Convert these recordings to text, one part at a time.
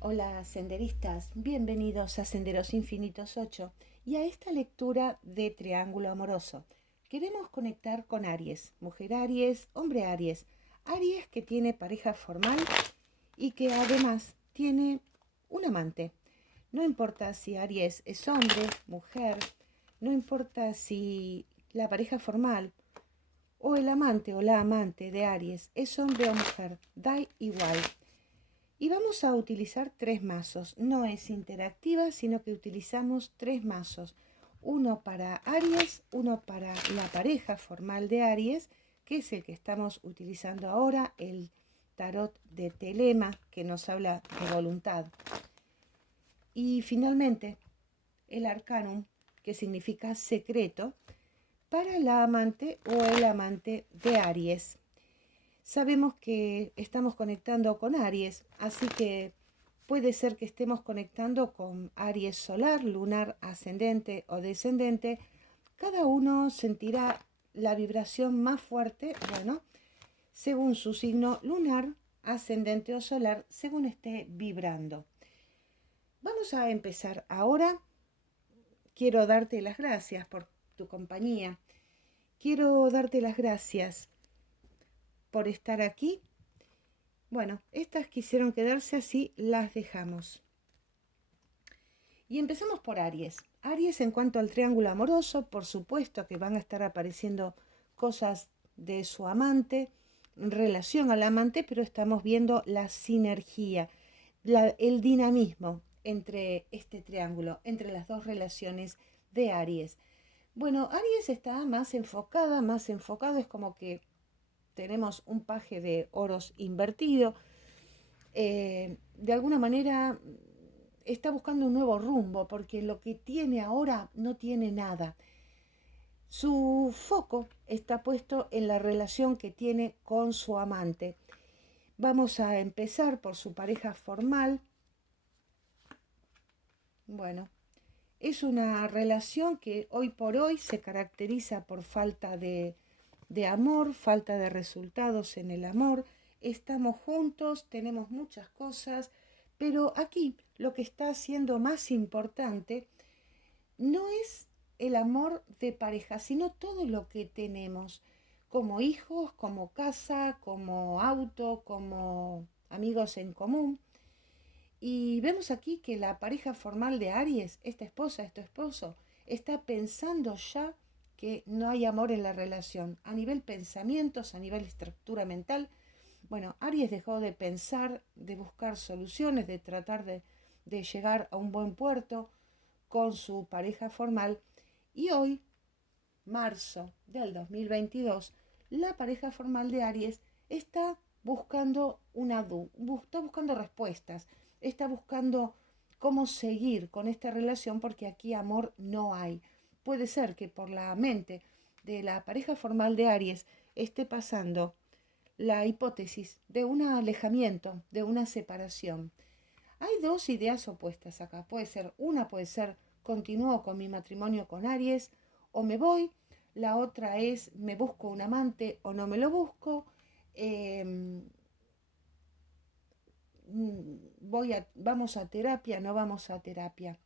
Hola senderistas, bienvenidos a Senderos Infinitos 8 y a esta lectura de Triángulo Amoroso. Queremos conectar con Aries, mujer Aries, hombre Aries, Aries que tiene pareja formal y que además tiene un amante. No importa si Aries es hombre, mujer, no importa si la pareja formal o el amante o la amante de Aries es hombre o mujer, da igual. Y vamos a utilizar tres mazos. No es interactiva, sino que utilizamos tres mazos. Uno para Aries, uno para la pareja formal de Aries, que es el que estamos utilizando ahora, el tarot de Telema, que nos habla de voluntad. Y finalmente, el Arcanum, que significa secreto, para la amante o el amante de Aries. Sabemos que estamos conectando con Aries, así que puede ser que estemos conectando con Aries solar, lunar, ascendente o descendente. Cada uno sentirá la vibración más fuerte, según su signo lunar, ascendente o solar, según esté vibrando. Vamos a empezar ahora. Quiero darte las gracias por tu compañía. Quiero darte las gracias por estar aquí. Bueno, estas quisieron quedarse así, las dejamos. Y empezamos por Aries. Aries, en cuanto al triángulo amoroso, por supuesto que van a estar apareciendo cosas de su amante, en relación al amante, pero estamos viendo la sinergia, el dinamismo entre este triángulo, entre las dos relaciones de Aries. Bueno, Aries está más enfocado, es como que tenemos un paje de oros invertido. De alguna manera está buscando un nuevo rumbo porque lo que tiene ahora no tiene nada. Su foco está puesto en la relación que tiene con su amante. Vamos a empezar por su pareja formal. Bueno, es una relación que hoy por hoy se caracteriza por falta de amor, falta de resultados en el amor. Estamos juntos, tenemos muchas cosas, pero aquí lo que está siendo más importante no es el amor de pareja, sino todo lo que tenemos, como hijos, como casa, como auto, como amigos en común. Y vemos aquí que la pareja formal de Aries, esta esposa, este esposo, está pensando ya que no hay amor en la relación, a nivel pensamientos, a nivel estructura mental. Bueno, Aries dejó de pensar, de buscar soluciones, de tratar de llegar a un buen puerto con su pareja formal. Y hoy, marzo del 2022, la pareja formal de Aries está buscando está buscando respuestas, está buscando cómo seguir con esta relación porque aquí amor no hay. Puede ser que por la mente de la pareja formal de Aries esté pasando la hipótesis de un alejamiento, de una separación. Hay dos ideas opuestas acá. Puede ser continúo con mi matrimonio con Aries o me voy. La otra es me busco un amante o no me lo busco. Eh, vamos a terapia, no vamos a terapia.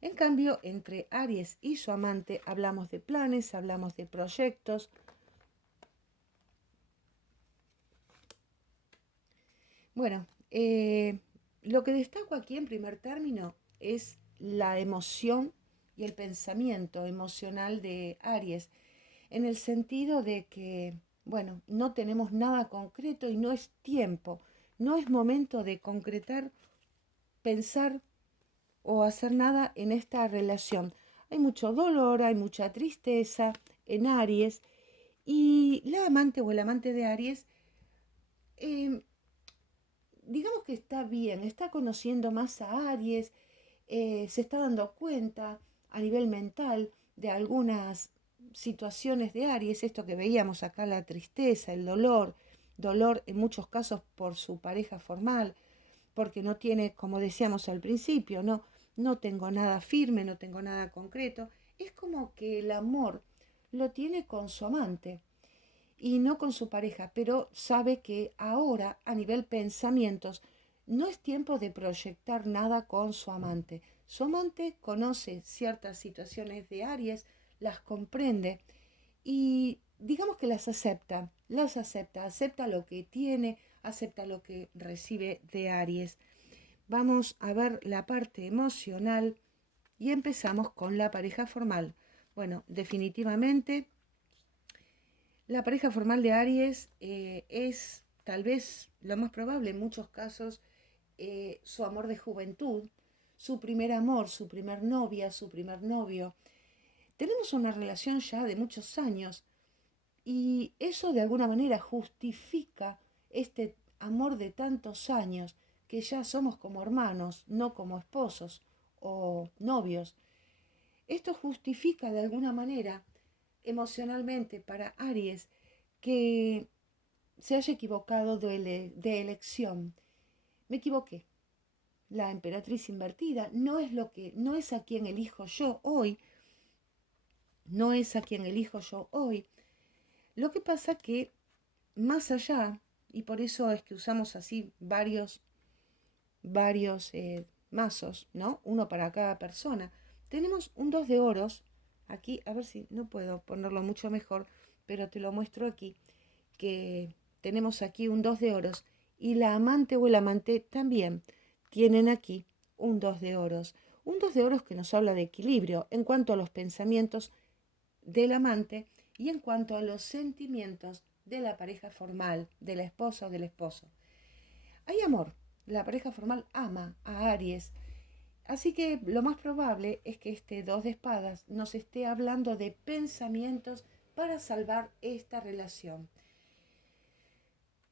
En cambio, entre Aries y su amante hablamos de planes, hablamos de proyectos. Bueno, lo que destaco aquí en primer término es la emoción y el pensamiento emocional de Aries, en el sentido de que, bueno, no tenemos nada concreto y no es tiempo, no es momento de concretar, pensar o hacer nada en esta relación. Hay mucho dolor, hay mucha tristeza en Aries y la amante o el amante de Aries eh, digamos que está bien, está conociendo más a Aries, se está dando cuenta a nivel mental de algunas situaciones de Aries, esto que veíamos acá, la tristeza, el dolor en muchos casos por su pareja formal, porque no tiene, como decíamos al principio, no tengo nada firme, no tengo nada concreto. Es como que el amor lo tiene con su amante y no con su pareja, pero sabe que ahora a nivel pensamientos No es tiempo de proyectar nada con su amante. Su amante conoce ciertas situaciones de Aries, las comprende y digamos que acepta lo que tiene, acepta lo que recibe de Aries. Vamos a ver la parte emocional y empezamos con la pareja formal. Bueno, definitivamente la pareja formal de Aries es tal vez lo más probable en muchos casos su amor de juventud, su primer amor, su primer novia, su primer novio. Tenemos una relación ya de muchos años y eso de alguna manera justifica este amor de tantos años que ya somos como hermanos, no como esposos o novios. Esto justifica de alguna manera emocionalmente para Aries que se haya equivocado de elección. Me equivoqué. La emperatriz invertida no es a quien elijo yo hoy, no es a quien elijo yo hoy. Lo que pasa que más allá, y por eso es que usamos así varios mazos, ¿no? Uno para cada persona. Tenemos un 2 de oros, aquí, a ver si no puedo ponerlo mucho mejor, pero te lo muestro aquí, que tenemos aquí un 2 de oros y la amante o el amante también tienen aquí un 2 de oros. Un 2 de oros que nos habla de equilibrio en cuanto a los pensamientos del amante y en cuanto a los sentimientos de la pareja formal, de la esposa o del esposo. Hay amor, la pareja formal ama a Aries, así que lo más probable es que este 2 de espadas nos esté hablando de pensamientos para salvar esta relación.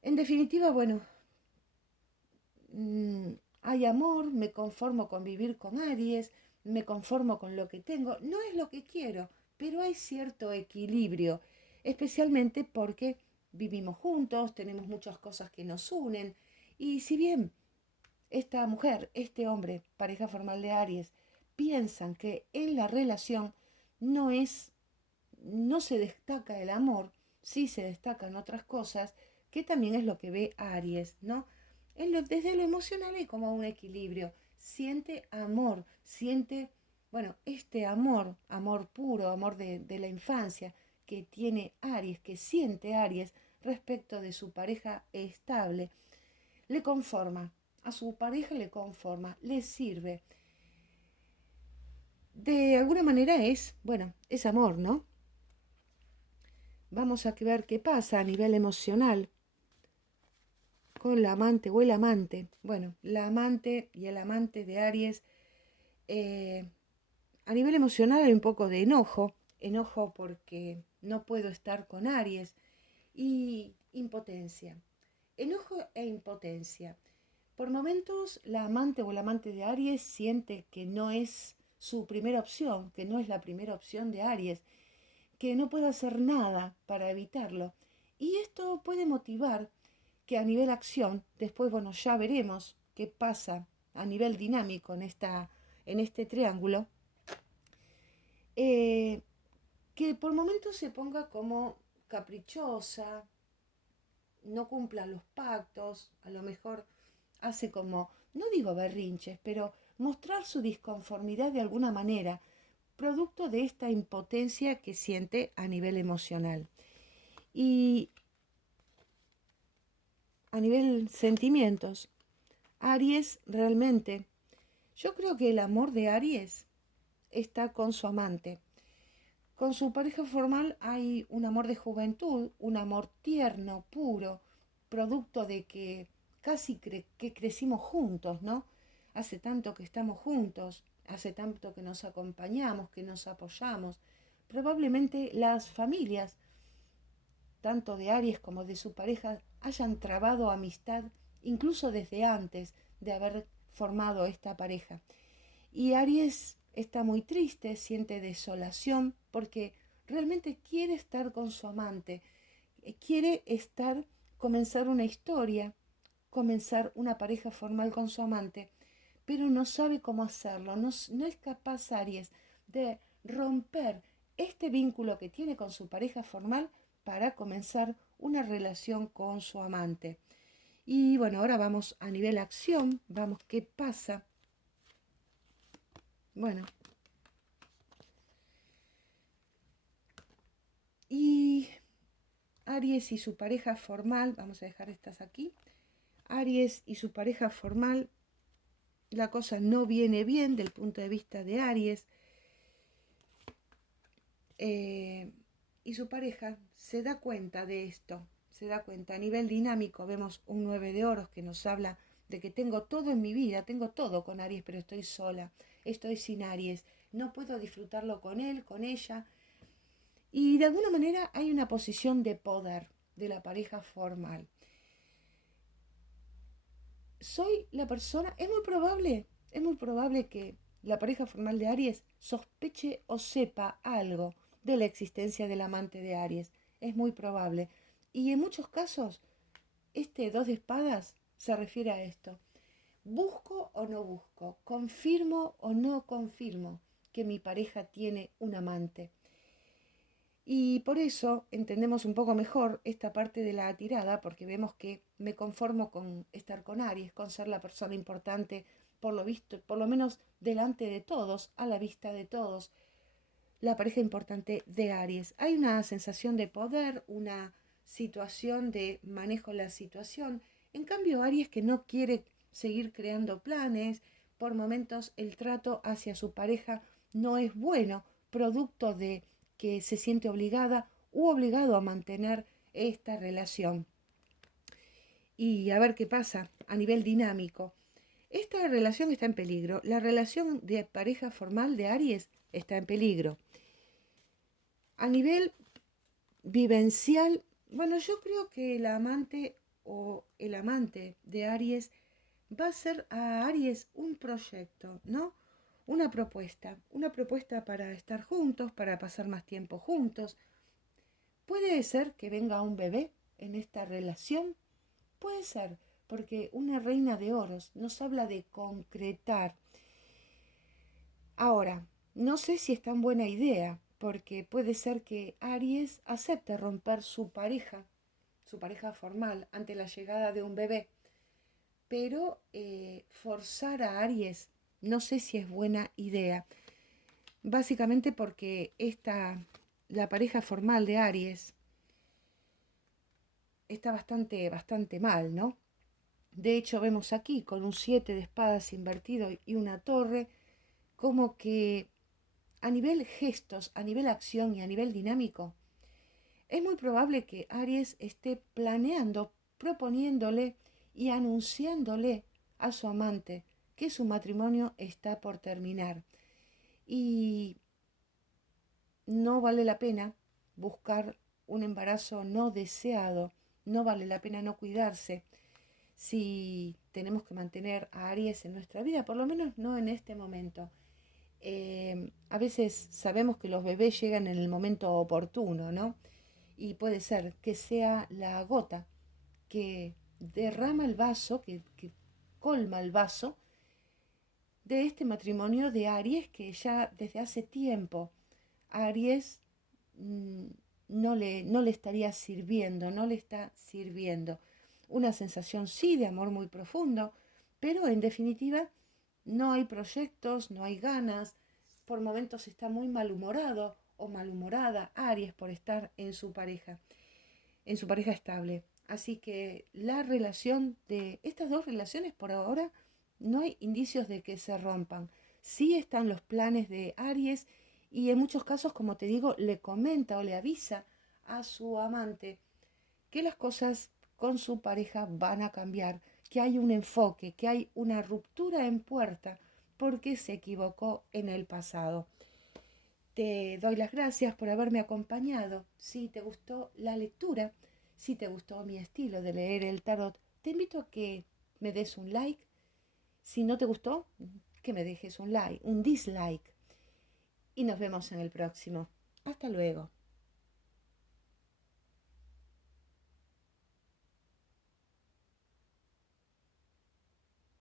En definitiva, bueno, hay amor, me conformo con vivir con Aries, me conformo con lo que tengo, no es lo que quiero, pero hay cierto equilibrio, especialmente porque vivimos juntos, tenemos muchas cosas que nos unen, y si bien esta mujer, este hombre, pareja formal de Aries, piensan que en la relación no es, no se destaca el amor, sí se destacan otras cosas, que también es lo que ve Aries, ¿no? Desde lo emocional hay como un equilibrio, siente amor, siente, bueno, este amor, amor puro, amor de la infancia que tiene Aries, que siente Aries respecto de su pareja estable, le conforma, a su pareja le conforma, le sirve. De alguna manera es, bueno, es amor, ¿no? Vamos a ver qué pasa a nivel emocional con la amante o el amante. Bueno, la amante y el amante de Aries, eh, a nivel emocional hay un poco de enojo, enojo porque no puedo estar con Aries y impotencia, enojo e impotencia. Por momentos la amante o el amante de Aries siente que no es su primera opción, que no es la primera opción de Aries, que no puede hacer nada para evitarlo. Y esto puede motivar que a nivel acción, después, bueno, ya veremos qué pasa a nivel dinámico en este triángulo, eh, que por momentos se ponga como caprichosa, no cumpla los pactos, a lo mejor hace como, no digo berrinches, pero mostrar su disconformidad de alguna manera, producto de esta impotencia que siente a nivel emocional. Y a nivel sentimientos, Aries realmente, yo creo que el amor de Aries está con su amante. Con su pareja formal hay un amor de juventud, un amor tierno, puro, producto de que que crecimos juntos, ¿no? Hace tanto que estamos juntos, hace tanto que nos acompañamos, que nos apoyamos. Probablemente las familias, tanto de Aries como de su pareja, hayan trabado amistad incluso desde antes de haber formado esta pareja. Y Aries está muy triste, siente desolación porque realmente quiere estar con su amante, quiere comenzar una historia, comenzar una pareja formal con su amante, pero no sabe cómo hacerlo, no es capaz Aries de romper este vínculo que tiene con su pareja formal para comenzar una relación con su amante. Y bueno, ahora vamos a nivel acción, vamos qué pasa. Bueno, y Aries y su pareja formal, vamos a dejar estas aquí. Aries y su pareja formal, la cosa no viene bien del punto de vista de Aries. Y su pareja se da cuenta de esto, se da cuenta. A nivel dinámico vemos un 9 de oros que nos habla de que tengo todo en mi vida, tengo todo con Aries, pero estoy sola, estoy sin Aries, no puedo disfrutarlo con él, con ella. Y de alguna manera hay una posición de poder de la pareja formal. Soy la persona, es muy probable que la pareja formal de Aries sospeche o sepa algo de la existencia del amante de Aries. Es muy probable. Y en muchos casos, este 2 de espadas se refiere a esto. ¿Busco o no busco? ¿Confirmo o no confirmo que mi pareja tiene un amante? Y por eso entendemos un poco mejor esta parte de la tirada, porque vemos que me conformo con estar con Aries, con ser la persona importante, por lo visto, por lo menos delante de todos, a la vista de todos, la pareja importante de Aries. Hay una sensación de poder, una situación de manejo de la situación. En cambio, Aries que no quiere seguir creando planes, por momentos el trato hacia su pareja no es bueno, producto de que se siente obligada u obligado a mantener esta relación. Y a ver qué pasa a nivel dinámico. Esta relación está en peligro. La relación de pareja formal de Aries está en peligro. A nivel vivencial, bueno, yo creo que el amante o el amante de Aries va a ser a Aries un proyecto, ¿no? Una propuesta para estar juntos, para pasar más tiempo juntos. Puede ser que venga un bebé en esta relación, puede ser, porque una reina de oros nos habla de concretar. Ahora, no sé si es tan buena idea, porque puede ser que Aries acepte romper su pareja formal, ante la llegada de un bebé. Pero forzar a Aries no sé si es buena idea. Básicamente porque la pareja formal de Aries está bastante mal, ¿no? De hecho, vemos aquí con un 7 de espadas invertido y una torre, como que a nivel gestos, a nivel acción y a nivel dinámico, es muy probable que Aries esté planeando, proponiéndole y anunciándole a su amante que su matrimonio está por terminar. Y no vale la pena buscar un embarazo no deseado, no vale la pena no cuidarse si tenemos que mantener a Aries en nuestra vida, por lo menos no en este momento. A veces sabemos que los bebés llegan en el momento oportuno, ¿no? Y puede ser que sea la gota que derrama el vaso, que colma el vaso de este matrimonio de Aries que ya desde hace tiempo Aries mm, no le estaría sirviendo, no le está sirviendo. Una sensación sí de amor muy profundo, pero en definitiva no hay proyectos, no hay ganas, por momentos está muy malhumorado o malhumorada Aries por estar en su pareja estable. Así que la relación de estas dos relaciones por ahora no hay indicios de que se rompan. Sí están los planes de Aries y en muchos casos, como te digo, le comenta o le avisa a su amante que las cosas con su pareja van a cambiar, que hay un enfoque, que hay una ruptura en puerta porque se equivocó en el pasado. Te doy las gracias por haberme acompañado. Si te gustó la lectura, si te gustó mi estilo de leer el tarot, te invito a que me des un like. Si no te gustó, que me dejes un like, un dislike. Y nos vemos en el próximo. Hasta luego.